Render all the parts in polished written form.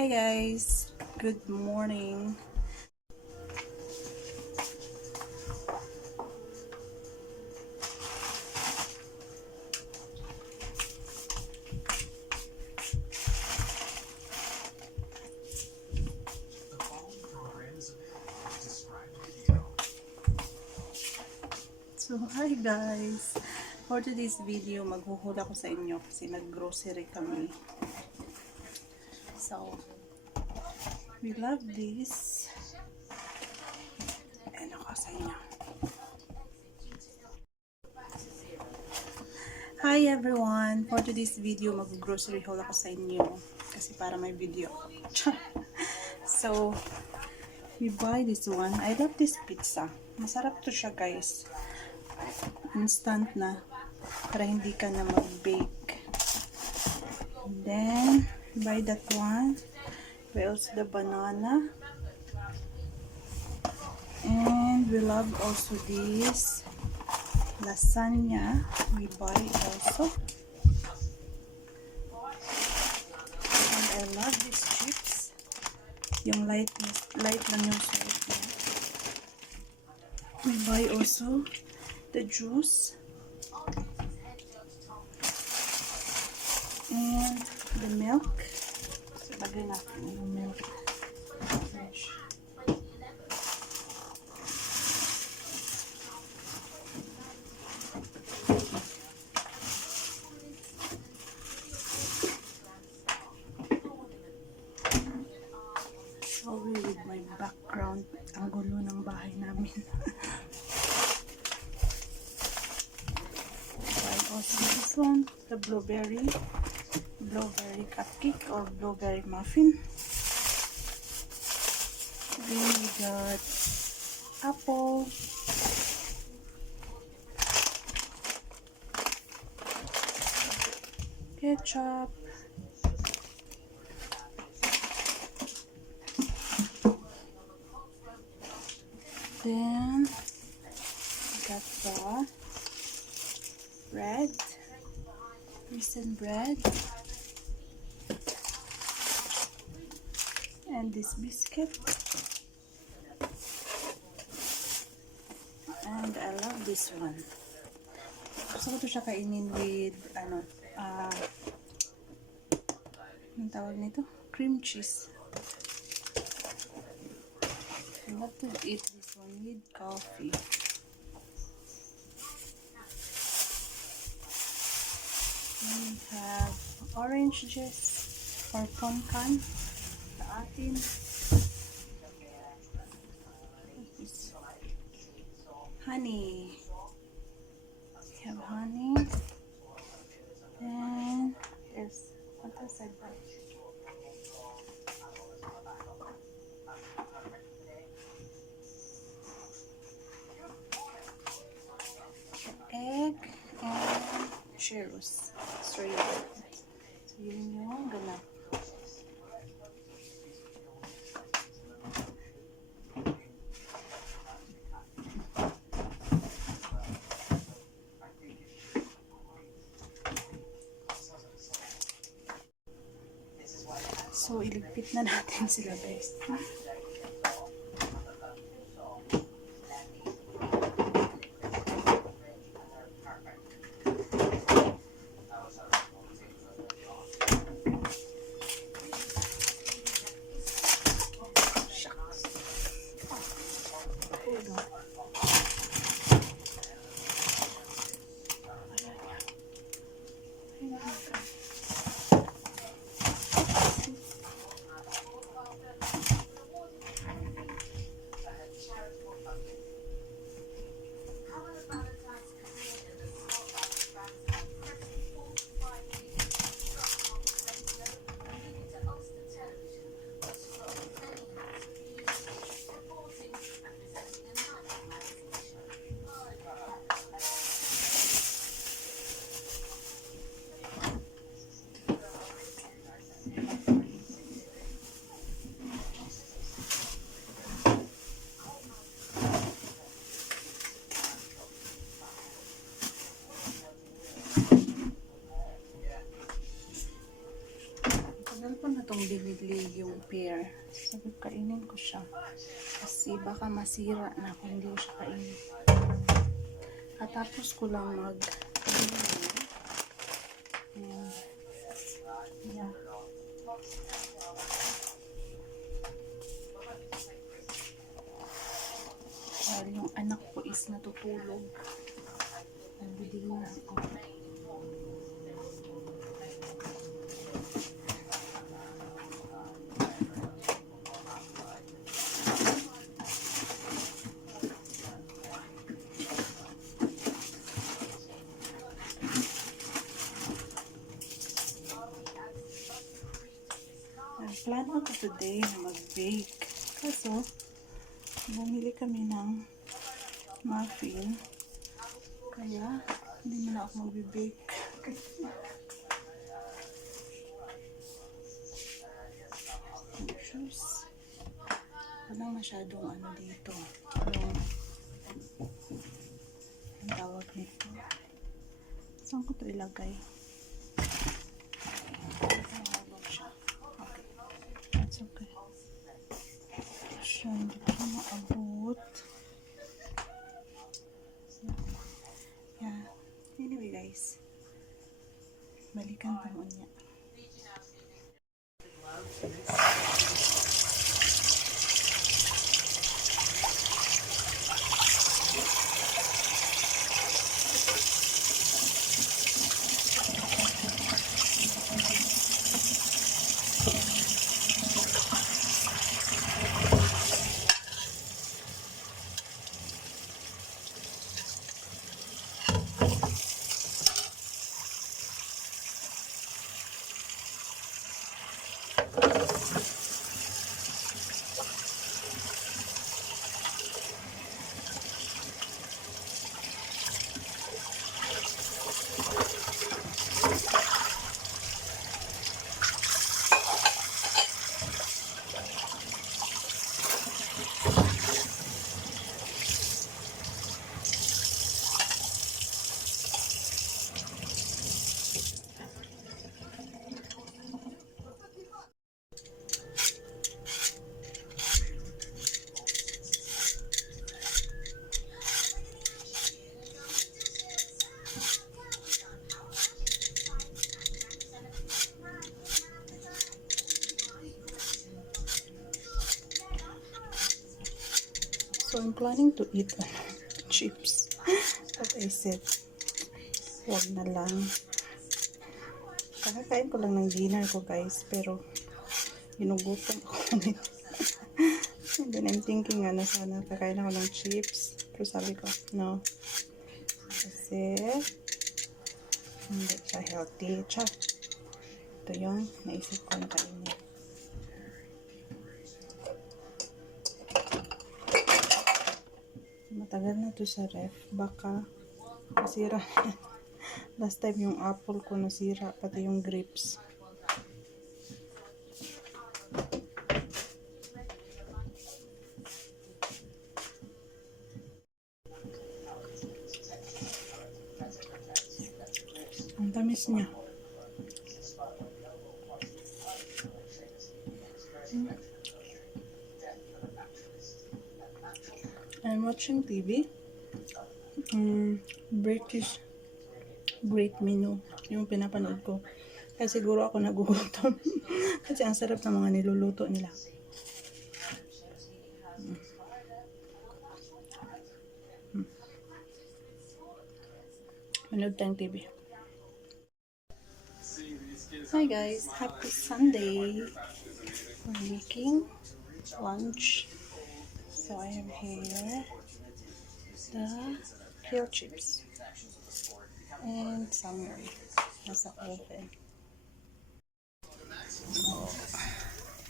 Hi guys, good morning. So hi guys, for today's video maghuhula ko sa inyo kasi nag-grocery kami. So we love this. Ano ko sa inyo. Hi everyone, for today's video mag-grocery haul ako sa inyo kasi para may video. So we buy this one. I love this pizza. Masarap to siya guys. Instant na para hindi ka na mag-bake. Then buy that one. We also the banana. And we love also this lasagna. We buy also. And I love these chips. Yung light lang yung salt niya. We buy also the juice. And the milk. So, lagay natin yung milk. Fresh. Sorry with my background. Ang gulo ng bahay namin. Buy also this one. The blueberry cupcake or blueberry muffin. Then we got apple, ketchup, then we got the bread, recent bread, and this biscuit. And I love this one. Gusto ko to siya kainin with anong tawag nito? Cream cheese. I love to eat this one with coffee. We have orange juice or poncan sa atin. Honey. We have honey. And there's what else I bought? Egg and churros. Straight up. So yun yung ganap. So iligpit na natin sila guys. nabili yung pear. Sabi ko, kainin ko siya. Kasi baka masira na kung hindi ko siya kainin. Katapos ko lang and yeah. Dahil yung anak ko is natutulog. Nabili na ako. Plano ko today na mag-bake. Kaso, bumili kami ng muffin. Kaya, hindi na ako mag-bake. Shoes. Walang masyadong ano dito. Ang tawag nito. Saan ko ito ilagay? Okay. Siya, hindi ko maabot. Yeah. Anyway guys, balikan pa mo niya. So I'm planning to eat chips. But I said, wag na lang. Kakakain ko lang ng dinner ko guys, pero ginugutom ako nito. And then I'm thinking sana kakain ako ng chips. Pero sabi ko, no. Kasi hindi siya healthy. Ito yung naisip ko na kainin. Matagal na to sa ref. Baka masira. Last time yung apple ko nasira. Pati yung grapes. Ang tamis niya. I'm watching TV. British Great Menu yung pinapanood ko. Kaya siguro ako nagugutom. Kasi ang sarap ng mga niluluto nila. Manood tayong TV. Hi guys, happy Sunday. We're making lunch. So I have here the kale chips and some nasa oven.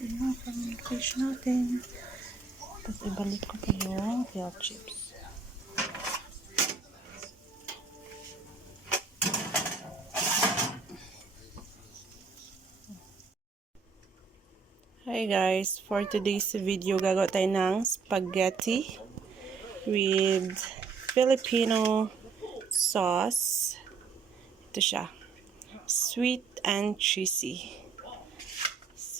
Yun ang pang-fish natin. Tapos ibalik ko pa yung kale chips. Hi guys, for today's video gagawa tayo ng spaghetti with Filipino sauce. Ito siya, sweet and cheesy.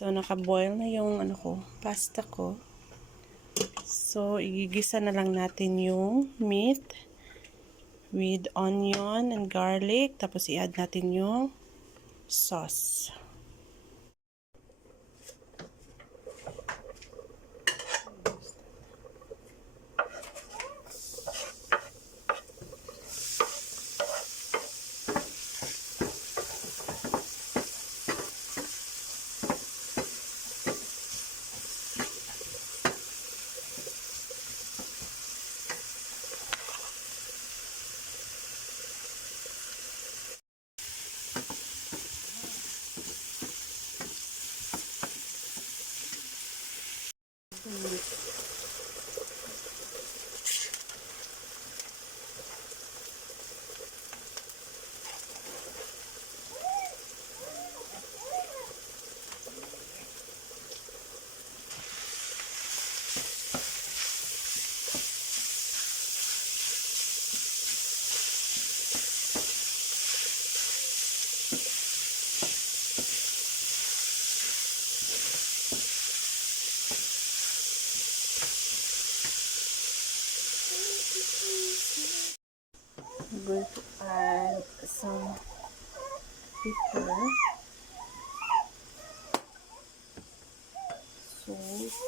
So, naka-boil na yung pasta ko. So, igigisa na lang natin yung meat with onion and garlic. Tapos, i-add natin yung sauce. I'm going to add some pepper, salt,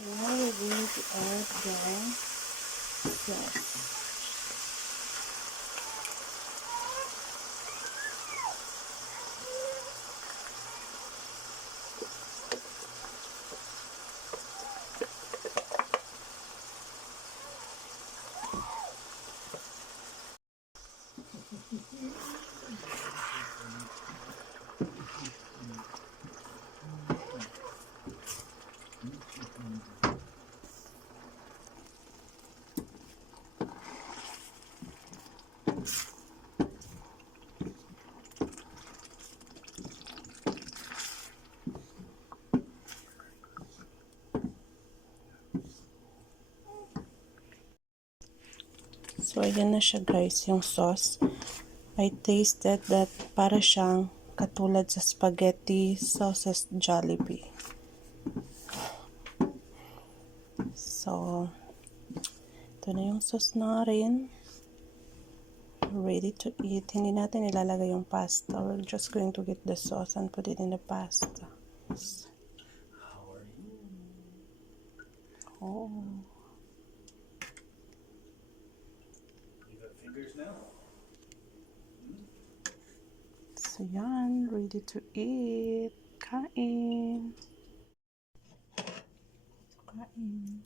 now we're going to add the sauce. So, ayan na siya guys, yung sauce. I tasted that para siyang katulad sa spaghetti sauces Jollibee. So, ito na yung sauce na rin. Ready to eat. Hindi natin ilalagay yung pasta. We're just going to get the sauce and put it in the pasta. Oh. So, yan. Ready to eat. Kain. Kain.